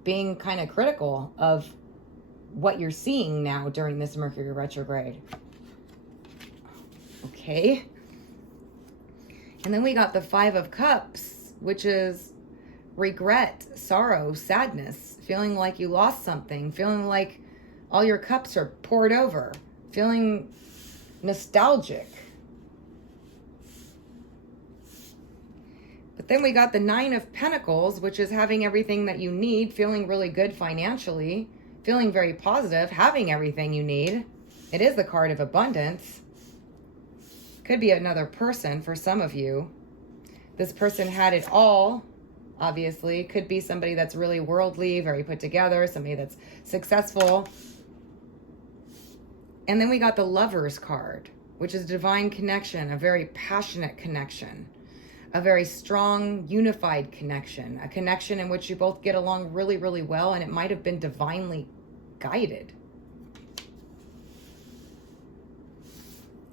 Being kind of critical of what you're seeing now during this Mercury retrograde. Okay. And then we got the Five of Cups, which is regret, sorrow, sadness, feeling like you lost something, feeling like all your cups are poured over, feeling nostalgic. But then we got the Nine of Pentacles, which is having everything that you need, feeling really good financially, feeling very positive, having everything you need. It is the card of abundance. Could be another person for some of you. This person had it all, obviously. Could be somebody that's really worldly, very put together, somebody that's successful. And then we got the Lovers card, which is divine connection, a very passionate connection, a very strong, unified connection, a connection in which you both get along really, really well, and it might have been divinely guided.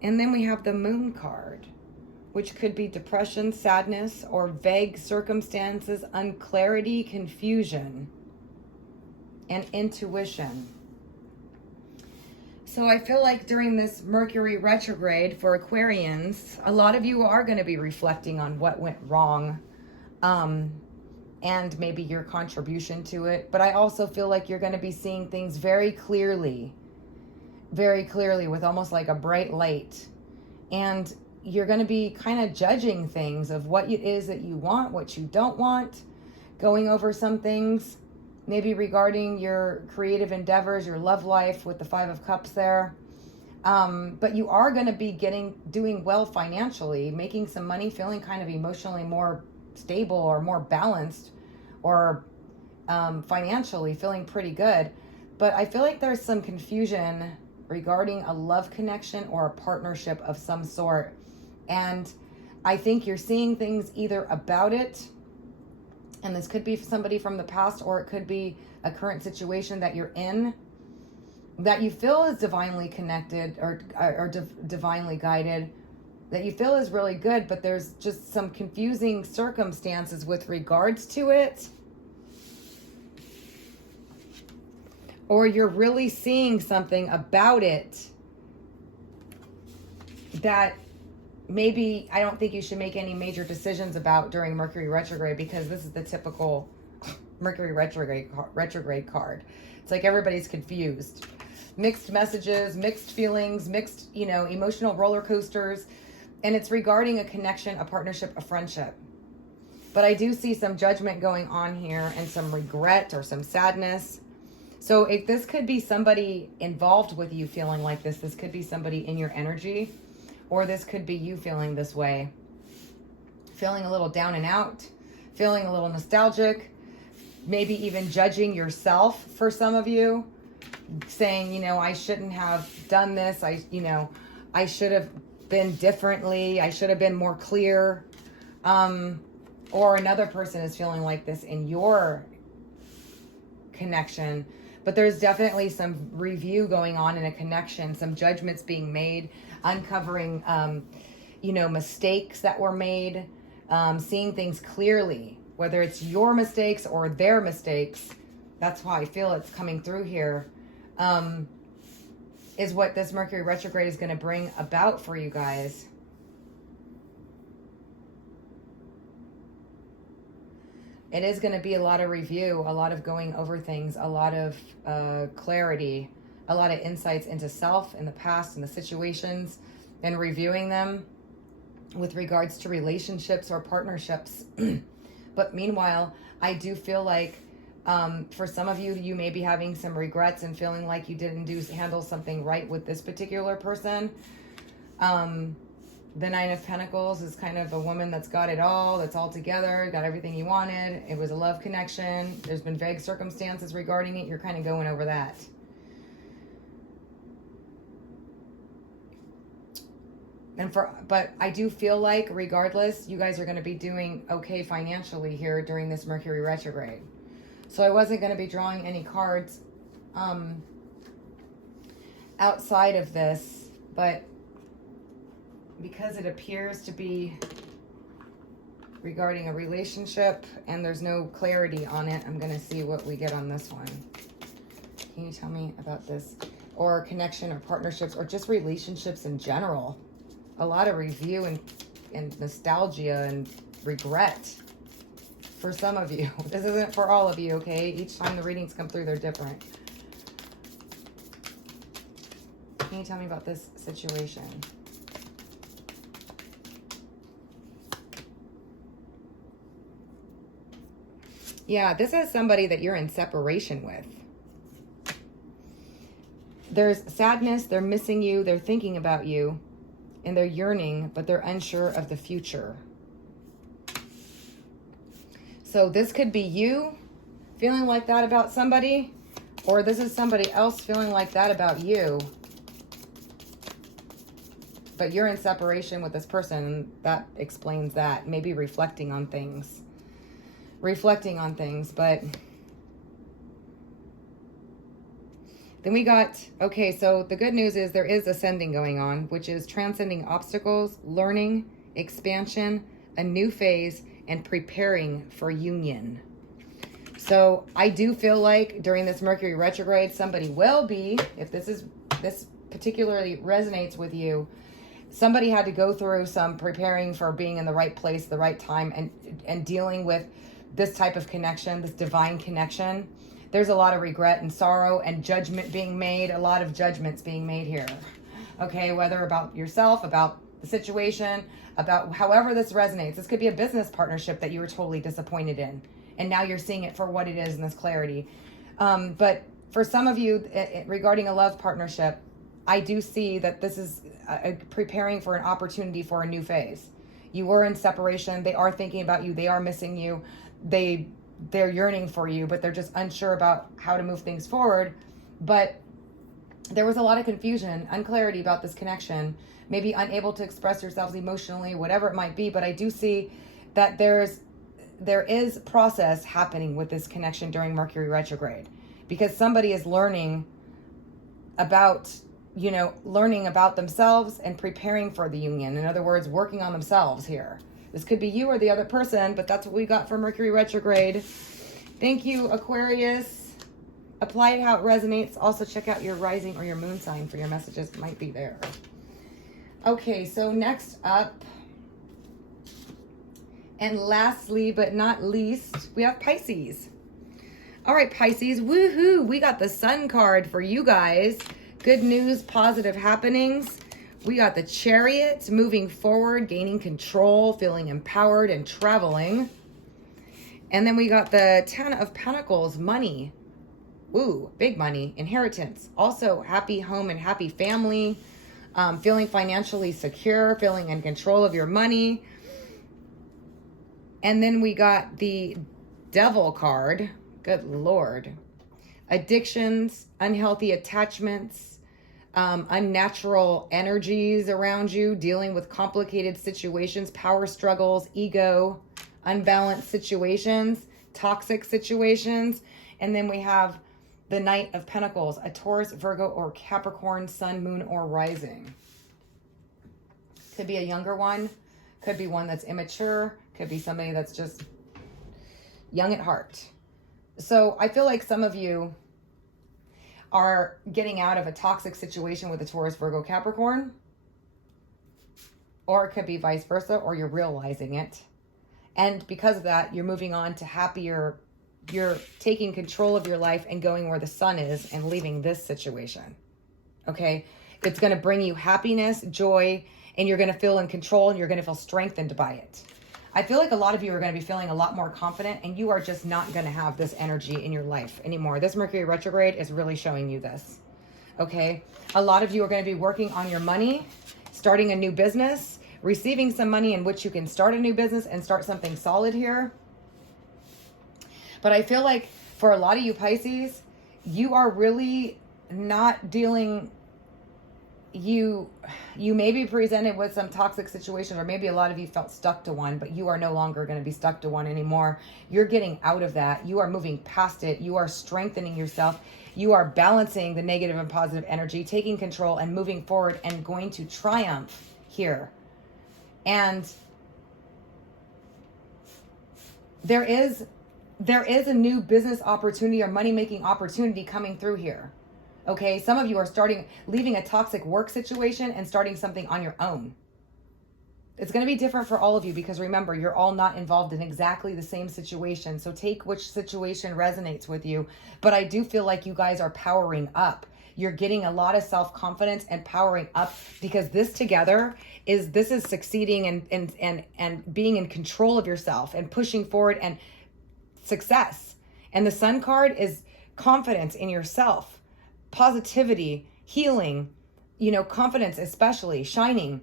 And then we have the Moon card, which could be depression, sadness, or vague circumstances, unclarity, confusion, and intuition. So I feel like during this Mercury retrograde for Aquarians, a lot of you are going to be reflecting on what went wrong, and maybe your contribution to it. But I also feel like you're going to be seeing things very clearly with almost like a bright light. And you're going to be kind of judging things of what it is that you want, what you don't want, going over some things, maybe regarding your creative endeavors, your love life with the Five of Cups there. But you are going to be doing well financially, making some money, feeling kind of emotionally more stable or more balanced, or financially feeling pretty good. But I feel like there's some confusion regarding a love connection or a partnership of some sort. And I think you're seeing things either about it, and this could be somebody from the past, or it could be a current situation that you're in, that you feel is divinely connected or divinely guided, that you feel is really good, but there's just some confusing circumstances with regards to it. Or you're really seeing something about it that maybe I don't think you should make any major decisions about during Mercury retrograde, because this is the typical Mercury retrograde card. It's like everybody's confused. Mixed messages, mixed feelings, mixed, emotional roller coasters. And it's regarding a connection, a partnership, a friendship. But I do see some judgment going on here and some regret or some sadness. So if this could be somebody involved with you feeling like this. This could be somebody in your energy, or this could be you feeling this way. Feeling a little down and out, feeling a little nostalgic, maybe even judging yourself for some of you, saying, I shouldn't have done this. I should have been differently. I should have been more clear. Or another person is feeling like this in your connection. But there's definitely some review going on in a connection, some judgments being made, uncovering, mistakes that were made, seeing things clearly, whether it's your mistakes or their mistakes. That's how I feel it's coming through here, is what this Mercury retrograde is going to bring about for you guys. It is going to be a lot of review, a lot of going over things, a lot of clarity, a lot of insights into self in the past and the situations, and reviewing them with regards to relationships or partnerships. But meanwhile, I do feel like for some of you, you may be having some regrets and feeling like you didn't handle something right with this particular person. The Nine of Pentacles is kind of a woman that's got it all, that's all together, got everything you wanted. It was a love connection. There's been vague circumstances regarding it. You're kind of going over that. But I do feel like regardless, you guys are going to be doing okay financially here during this Mercury retrograde. So I wasn't going to be drawing any cards outside of this, but because it appears to be regarding a relationship and there's no clarity on it, I'm going to see what we get on this one. Can you tell me about this? Or connection or partnerships or just relationships in general. A lot of review and nostalgia and regret. for some of you. This isn't for all of you, okay? Each time the readings come through, they're different. Can you tell me about this situation? Yeah, this is somebody that you're in separation with. There's sadness, they're missing you, they're thinking about you, and they're yearning, but they're unsure of the future. So this could be you feeling like that about somebody, or this is somebody else feeling like that about you. But you're in separation with this person, and that explains that. Maybe reflecting on things. But then we got, okay, so the good news is there is ascending going on, which is transcending obstacles, learning, expansion, a new phase, and preparing for union. So I do feel like during this Mercury retrograde, somebody will be, if this particularly resonates with you, somebody had to go through some preparing for being in the right place, the right time, and dealing with this type of connection, this divine connection. There's a lot of regret and sorrow and judgment being made, a lot of judgments being made here. Okay, whether about yourself, about the situation, about however this resonates. This could be a business partnership that you were totally disappointed in, and now you're seeing it for what it is in this clarity. But for some of you, regarding a love partnership, I do see that this is preparing for an opportunity for a new phase. You were in separation. They are thinking about you. They are missing you. They're yearning for you, but they're just unsure about how to move things forward. But there was a lot of confusion, unclarity about this connection, maybe unable to express yourselves emotionally, whatever it might be. But I do see that there is process happening with this connection during Mercury retrograde, because somebody is learning about themselves and preparing for the union. In other words, working on themselves here. This could be you or the other person, but that's what we got for Mercury retrograde. Thank you, Aquarius. Apply it how it resonates. Also, check out your rising or your moon sign for your messages. It might be there. Okay, so next up, and lastly but not least, we have Pisces. All right, Pisces, woohoo! We got the Sun card for you guys. Good news, positive happenings. We got the Chariot, moving forward, gaining control, feeling empowered, and traveling. And then we got the Ten of Pentacles, money. Ooh, big money, inheritance. Also, happy home and happy family. Feeling financially secure, feeling in control of your money. And then we got the Devil card. Good Lord. Addictions, unhealthy attachments, unnatural energies around you, dealing with complicated situations, power struggles, ego, unbalanced situations, toxic situations. And then we have the Knight of Pentacles, a Taurus, Virgo, or Capricorn, sun, moon, or rising. Could be a younger one, could be one that's immature, could be somebody that's just young at heart. So I feel like some of you are getting out of a toxic situation with a Taurus, Virgo, Capricorn. Or it could be vice versa, or you're realizing it. And because of that, you're moving on to happier, you're taking control of your life and going where the sun is and leaving this situation. Okay? It's going to bring you happiness, joy, and you're going to feel in control, and you're going to feel strengthened by it. I feel like a lot of you are going to be feeling a lot more confident, and you are just not going to have this energy in your life anymore. This Mercury retrograde is really showing you this. Okay? A lot of you are going to be working on your money, starting a new business, receiving some money in which you can start a new business and start something solid here. But I feel like for a lot of you Pisces, you are really not dealing... You may be presented with some toxic situation, or maybe a lot of you felt stuck to one, but you are no longer going to be stuck to one anymore. You're getting out of that. You are moving past it. You are strengthening yourself. You are balancing the negative and positive energy, taking control and moving forward and going to triumph here. And there is a new business opportunity or money-making opportunity coming through here. Okay, some of you are leaving a toxic work situation and starting something on your own. It's going to be different for all of you because remember, you're all not involved in exactly the same situation. So take which situation resonates with you. But I do feel like you guys are powering up. You're getting a lot of self-confidence and powering up because this together this is succeeding and being in control of yourself and pushing forward and success. And the Sun card is confidence in yourself, positivity, healing, confidence, especially shining.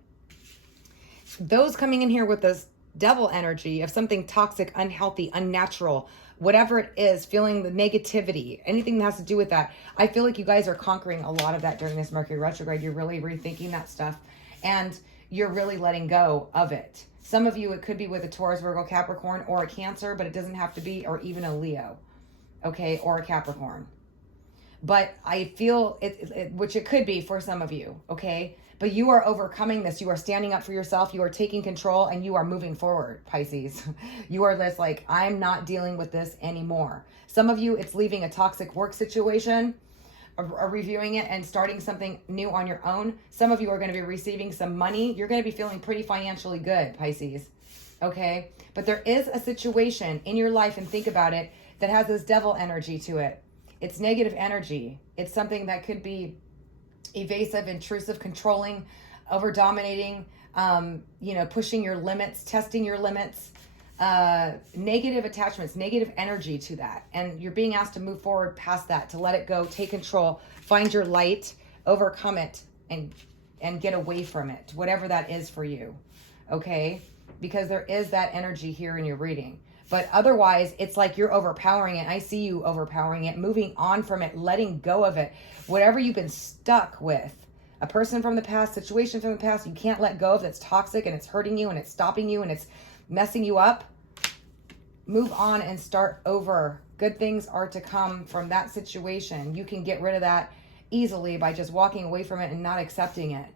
Those coming in here with this devil energy of something toxic, unhealthy, unnatural, whatever it is, feeling the negativity, anything that has to do with that. I feel like you guys are conquering a lot of that during this Mercury retrograde. You're really rethinking that stuff and you're really letting go of it. Some of you, it could be with a Taurus, Virgo, Capricorn, or a Cancer, but it doesn't have to be, or even a Leo, okay, or a Capricorn. But I feel which it could be for some of you, okay? But you are overcoming this. You are standing up for yourself. You are taking control and you are moving forward, Pisces. You are just like, I'm not dealing with this anymore. Some of you, it's leaving a toxic work situation, or reviewing it and starting something new on your own. Some of you are going to be receiving some money. You're going to be feeling pretty financially good, Pisces. Okay? But there is a situation in your life, and think about it, that has this devil energy to it. It's negative energy. It's something that could be evasive, intrusive, controlling, over dominating, pushing your limits, testing your limits, negative attachments, negative energy to that. And you're being asked to move forward past that, to let it go, take control, find your light, overcome it, and get away from it, whatever that is for you. Okay? Because there is that energy here in your reading. But otherwise, it's like you're overpowering it. I see you overpowering it, moving on from it, letting go of it. Whatever you've been stuck with, a person from the past, situation from the past, you can't let go of, that's toxic and it's hurting you and it's stopping you and it's messing you up. Move on and start over. Good things are to come from that situation. You can get rid of that easily by just walking away from it and not accepting it.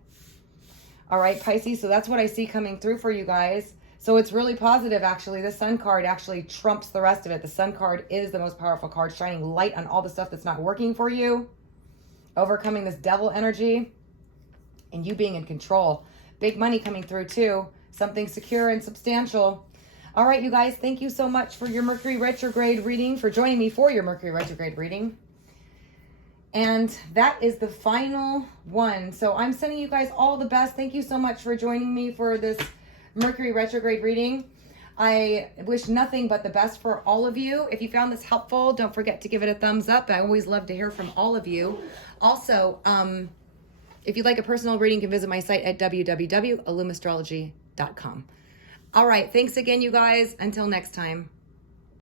All right, Pisces, so that's what I see coming through for you guys. So it's really positive, actually. The Sun card actually trumps the rest of it. The Sun card is the most powerful card, shining light on all the stuff that's not working for you, overcoming this devil energy, and you being in control. Big money coming through, too. Something secure and substantial. All right, you guys, thank you so much for your Mercury retrograde reading, for joining me for your Mercury retrograde reading. And that is the final one. So I'm sending you guys all the best. Thank you so much for joining me for this Mercury retrograde reading. I wish nothing but the best for all of you. If you found this helpful, don't forget to give it a thumbs up. I always love to hear from all of you. Also, if you'd like a personal reading, you can visit my site at www.illumastrology.com. All right, thanks again, you guys. Until next time.